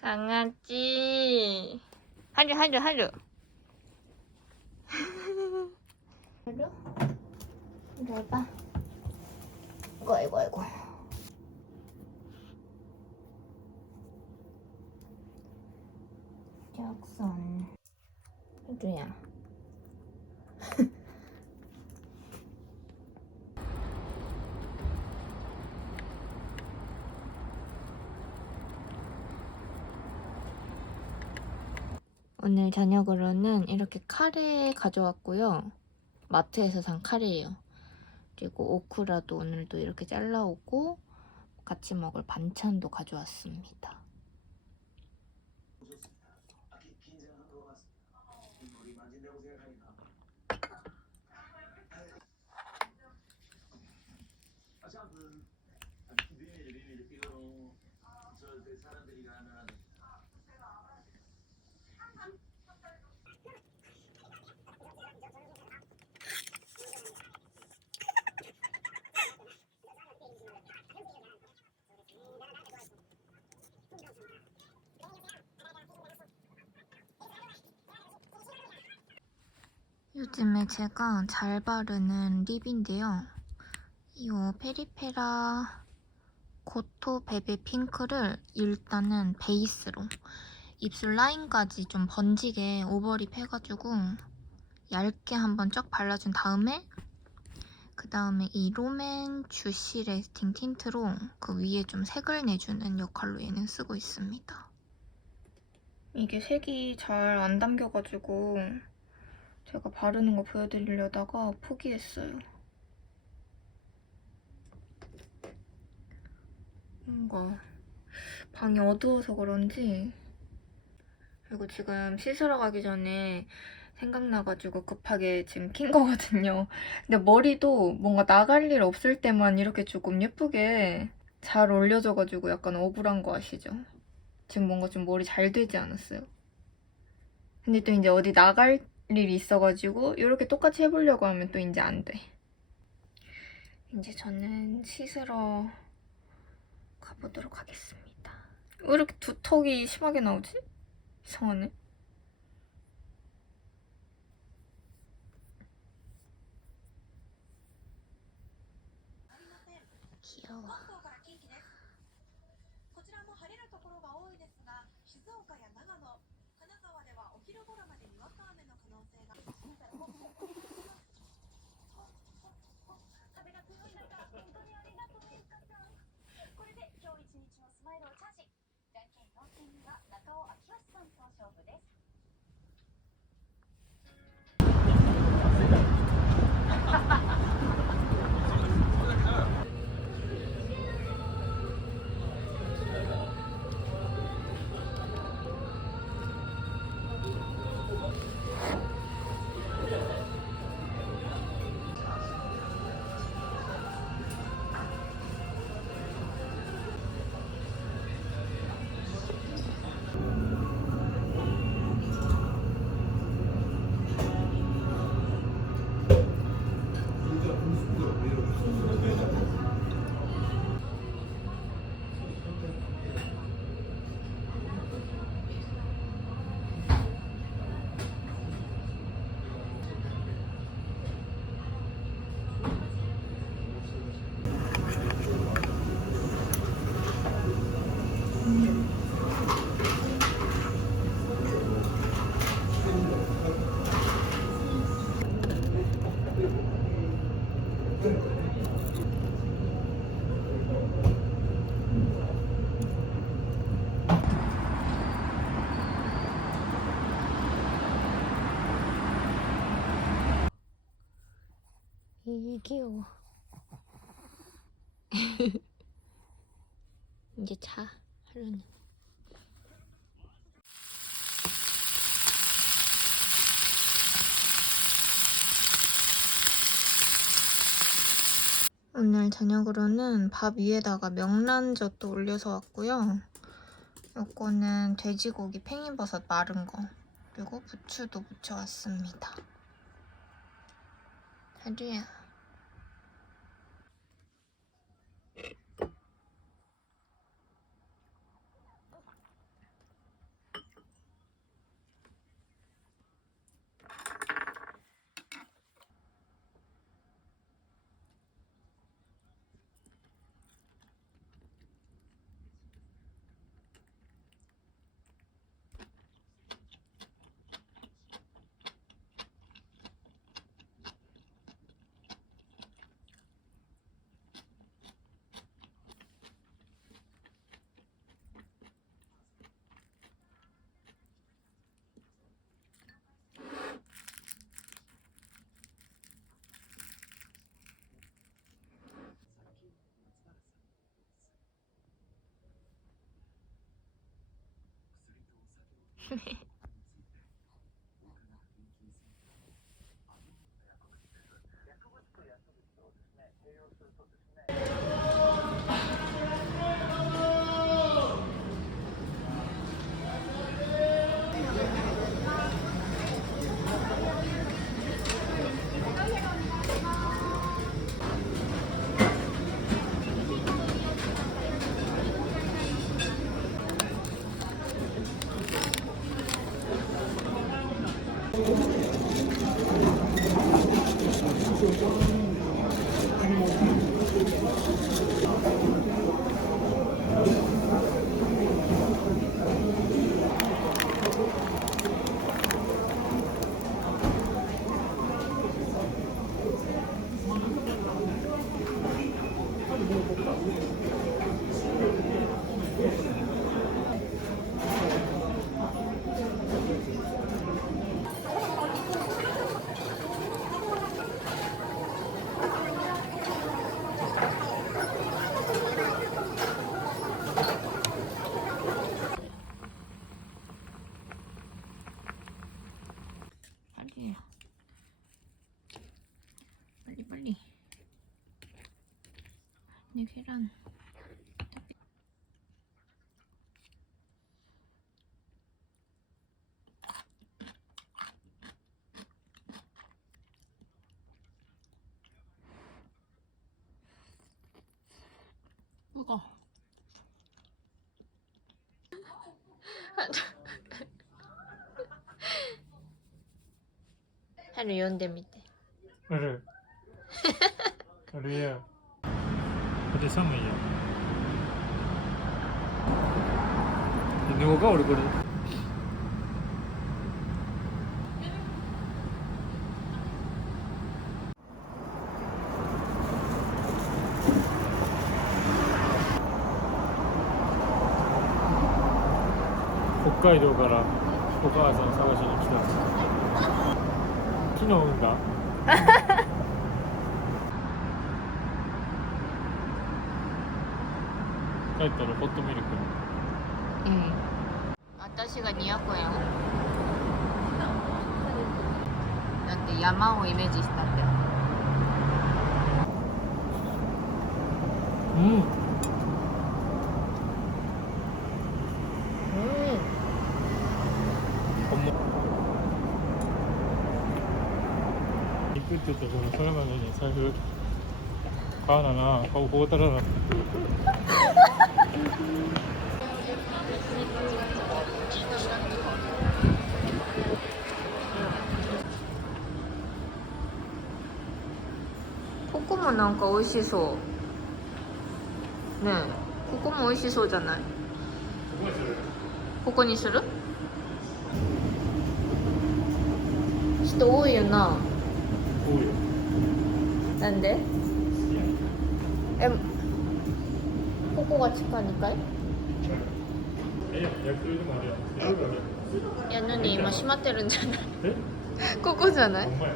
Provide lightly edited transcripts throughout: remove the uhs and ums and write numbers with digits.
강아지. 하루. 하루. 이리 와봐. 아이고. 잭슨. 하루야. 오늘 저녁으로는 이렇게 카레 가져왔고요. 마트에서 산 카레예요. 그리고 오크라도 오늘도 이렇게 잘라오고 같이 먹을 반찬도 가져왔습니다. 요즘에 제가 잘 바르는 립인데요. 이 페리페라 고토 베베 핑크를 일단은 베이스로 입술 라인까지 좀 번지게 오버립 해가지고 얇게 한번 쫙 발라준 다음에 그 다음에 이 롬앤 주시 레스팅 틴트로 그 위에 좀 색을 내주는 역할로 얘는 쓰고 있습니다. 이게 색이 잘 안 담겨가지고 제가 바르는 거 보여드리려다가 포기했어요. 뭔가 방이 어두워서 그런지, 그리고 지금 씻으러 가기 전에 생각나가지고 급하게 지금 킨 거거든요. 근데 머리도 뭔가 나갈 일 없을 때만 이렇게 조금 예쁘게 잘 올려져가지고 약간 억울한 거 아시죠? 지금 뭔가 좀 머리 잘 되지 않았어요? 근데 또 이제 어디 나갈 일이 있어가지고 이렇게 똑같이 해보려고 하면 또 이제 안 돼. 이제 저는 씻으러 가보도록 하겠습니다. 왜 이렇게 두턱이 심하게 나오지? 이상하네. 귀여워. 귀여워. 이제 자, 하루는. 오늘 저녁으로는 밥 위에다가 명란젓도 올려서 왔고요. 요거는 돼지고기 팽이버섯 마른 거, 그리고 부추도 부쳐왔습니다. 하루야. 빨리 빨리 빨리 내 계란 먹어. 하루読んでみて。ある。あるや。これ寒いよ。寝ようか俺これ。北海道からお母さん探しに来た。昨日産んだ。帰ったらホットミルク。うん。私が200円。だって山をイメージしたんだよ。うん。ほんま。行くって言ったらそれなのに財布買わなな、顔こうたらな。ここもなんか美味しそうねえ。ここも美味しそうじゃない？ここにする？人多いよな。多いよ。なんで？ここが地下2階？野球でもあるやん。いや、何今閉まってるんじゃない？え？ここじゃない？ほんまや。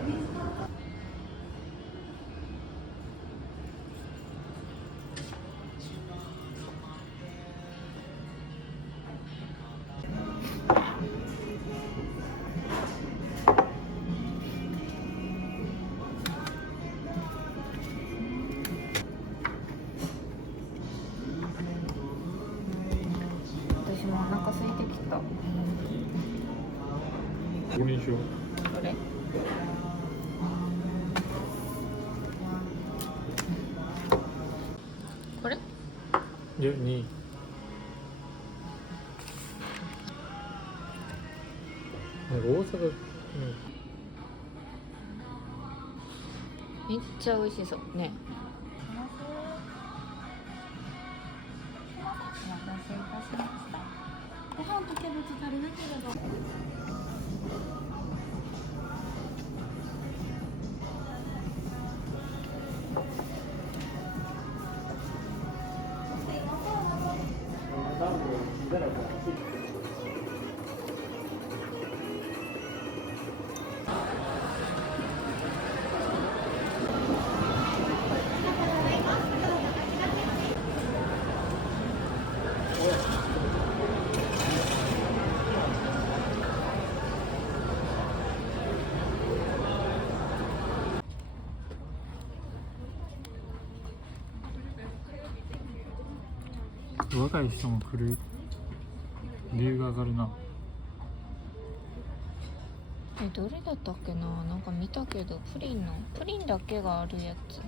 私もお腹空いてきた。どれにしよう。これ？これ？いや、2。大阪、めっちゃ美味しそうね。お待たせいたしました。ご飯とキャベツ足りなければ。若い人も来る理由が上がるな。どれだったっけな、なんか見たけど、プリンだけがあるやつ。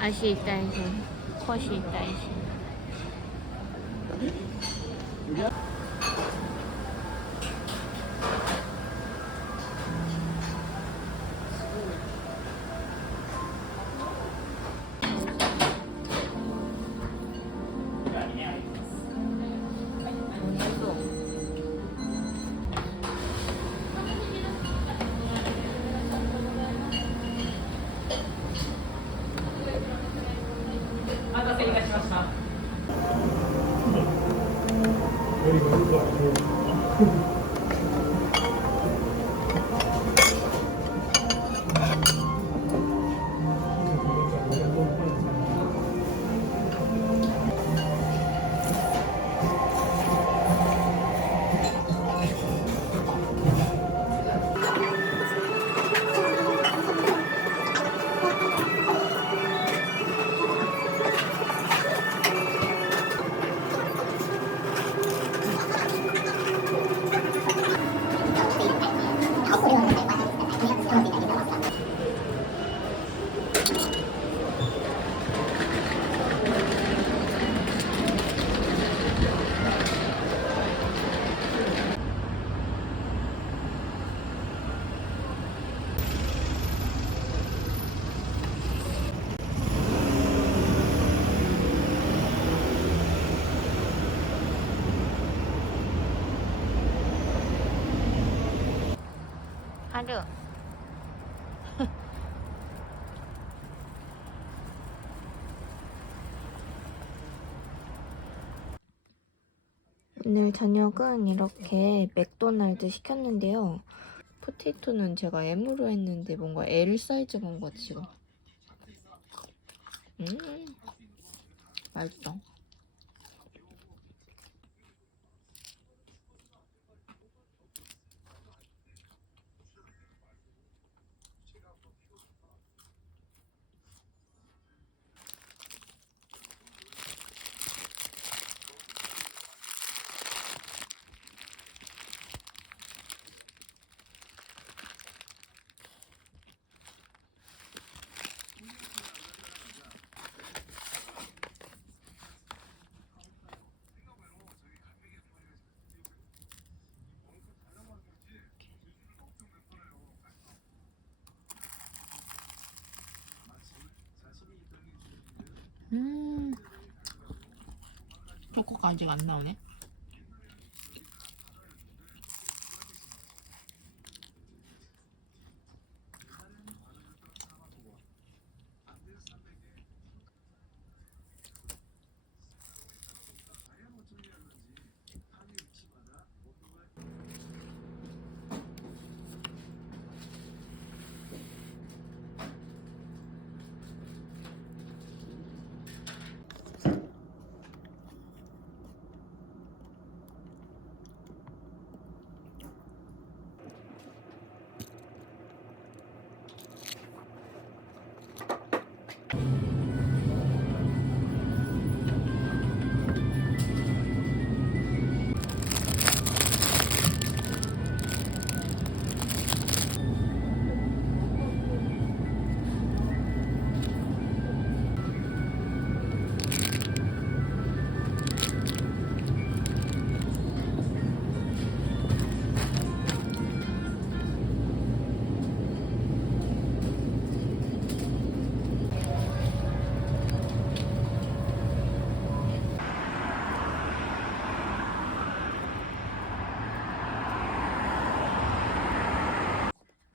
足痛いし、腰痛いし。ある。오늘 저녁은 이렇게 맥도날드 시켰는데요. 포테이토는 제가 M으로 했는데 뭔가 L 사이즈가 온 것 같아요. 맛있어. 초코가 아직 안 나오네.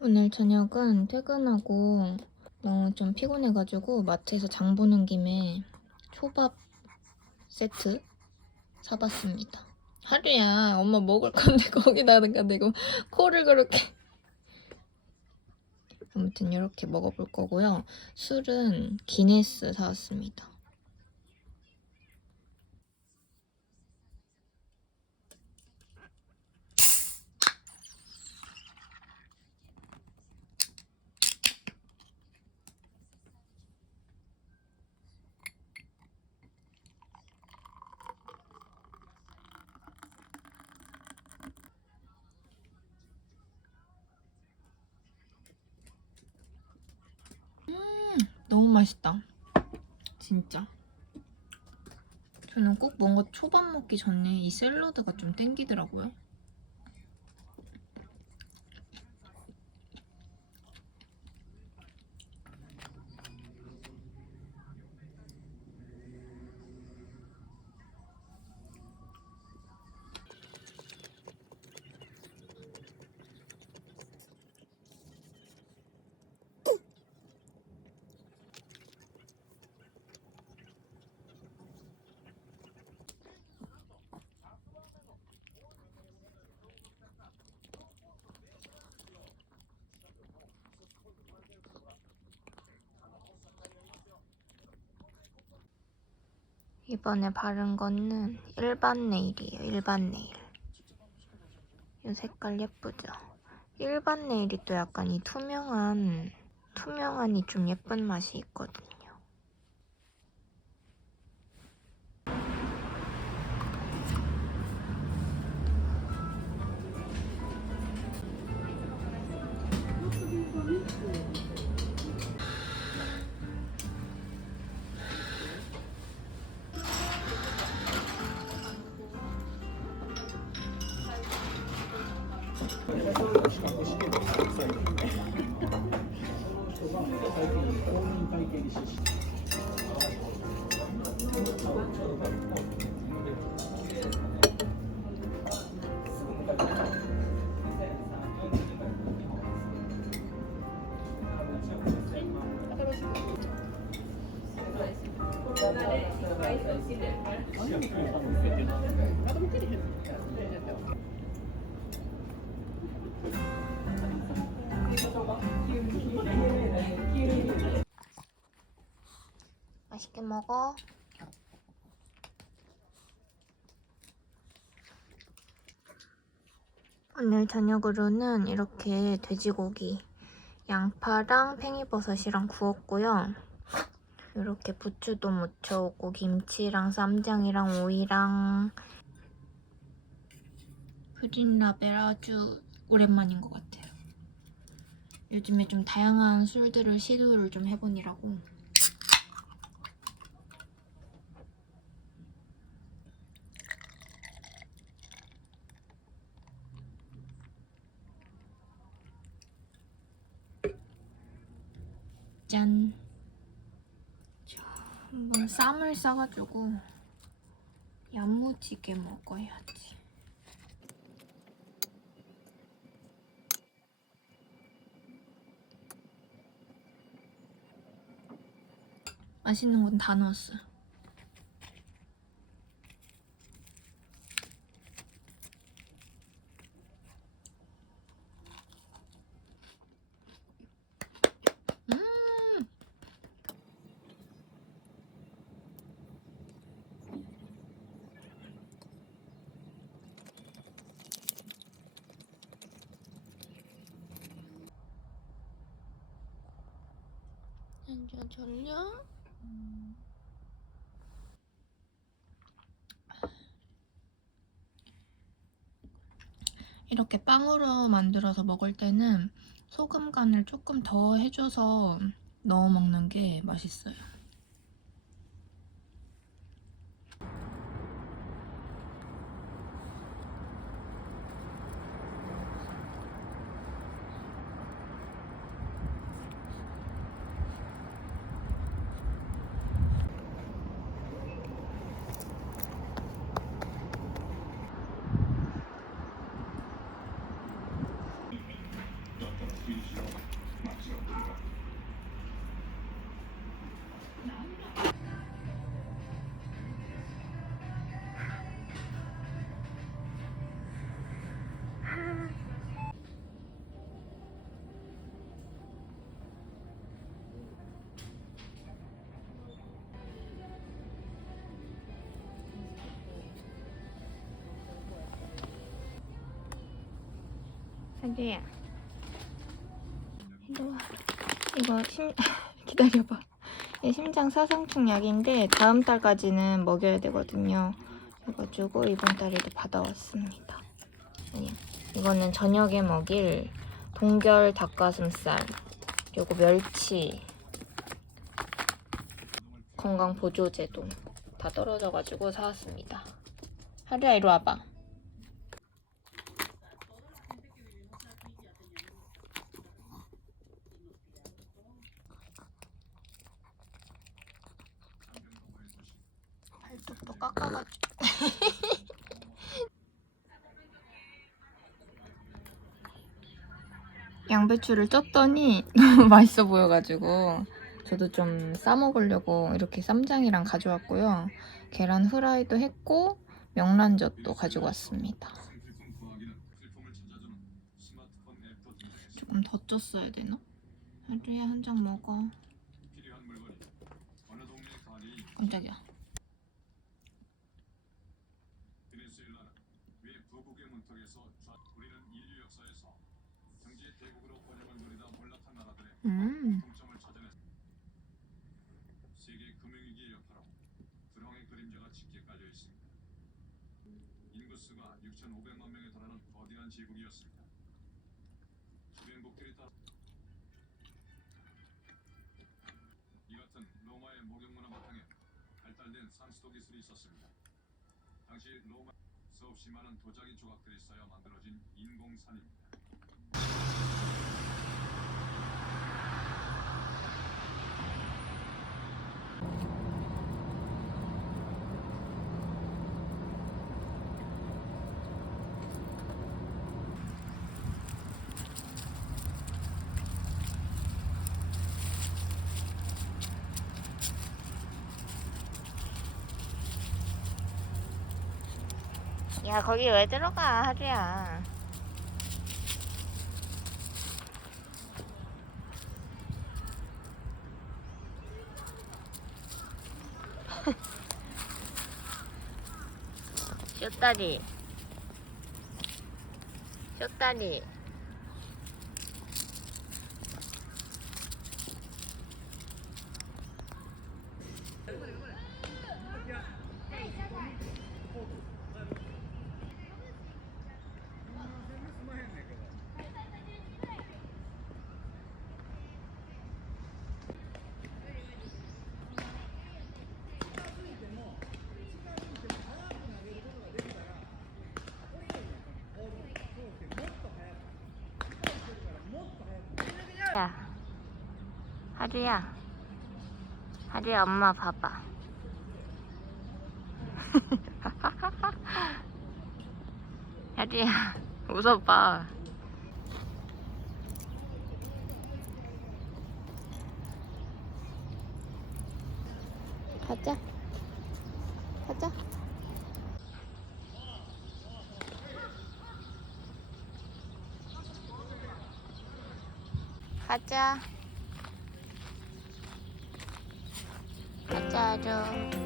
오늘 저녁은 퇴근하고 너무 좀 피곤해가지고 마트에서 장 보는 김에 초밥 세트 사봤습니다. 하루야, 엄마 먹을 건데 거기다가 내가 코를 그렇게. 아무튼 이렇게 먹어볼 거고요. 술은 기네스 사왔습니다. 너무 맛있다. 진짜. 저는 꼭 뭔가 초밥 먹기 전에 이 샐러드가 좀 땡기더라고요. 이번에 바른 거는 일반 네일이에요. 일반 네일. 이 색깔 예쁘죠? 일반 네일이 또 약간 이 투명한이 좀 예쁜 맛이 있거든요. 맛있게 먹어. 오늘 저녁으로는 이렇게 돼지고기, 양파랑 팽이버섯이랑 구웠고요. 이렇게 부추도 무쳐오고 김치랑 쌈장이랑 오이랑 프린라벨 아주 오랜만인 것 같아요. 요즘에 좀 다양한 술들을 시도를 좀 해보느라고. 짠! 자, 한번 쌈을 싸가지고 야무지게 먹어야지. 맛있는 건 다 넣었어요. 완전 졸려? 이렇게 빵으로 만들어서 먹을 때는 소금 간을 조금 더 해줘서 넣어 먹는 게 맛있어요. 하주야. 이리와. 이거 기다려봐. 이 심장 사상충 약인데 다음 달까지는 먹여야 되거든요. 그래가지고 이번 달에도 받아왔습니다. 이거는 저녁에 먹일 동결 닭가슴살, 그리고 멸치, 건강 보조제도 다 떨어져가지고 사왔습니다. 하루야 이리 와봐. 발톱도 깎아가지고. 양배추를 쪘더니 너무 맛있어 보여가지고 저도 좀 싸먹으려고 이렇게 쌈장이랑 가져왔고요. 계란 후라이도 했고 명란젓도 가지고 왔습니다. 조금 더 쪘어야 되나? 하루야 한 장 먹어. 깜짝이야. 세계 금융위기의 여파로 불황의 그림자가 짙게 깔려 있습니다. 인구수가 6,500만 명에 달하는 거대한 제국이었습니다. 주변국들이 따라 이 같은 로마의 목욕문화 바탕에 발달된 산수도 기술이 있었습니다. 당시 로마 수없이 많은 도자기 조각들이 쌓여 만들어진 인공산입니다. 야 거기 왜 들어가 하루야. 쇼다리 쇼다리. 야, 하루야. 하루야, 엄마 봐봐. 하루야, 웃어봐. 가자. 가자. 가자. 가자, 아주.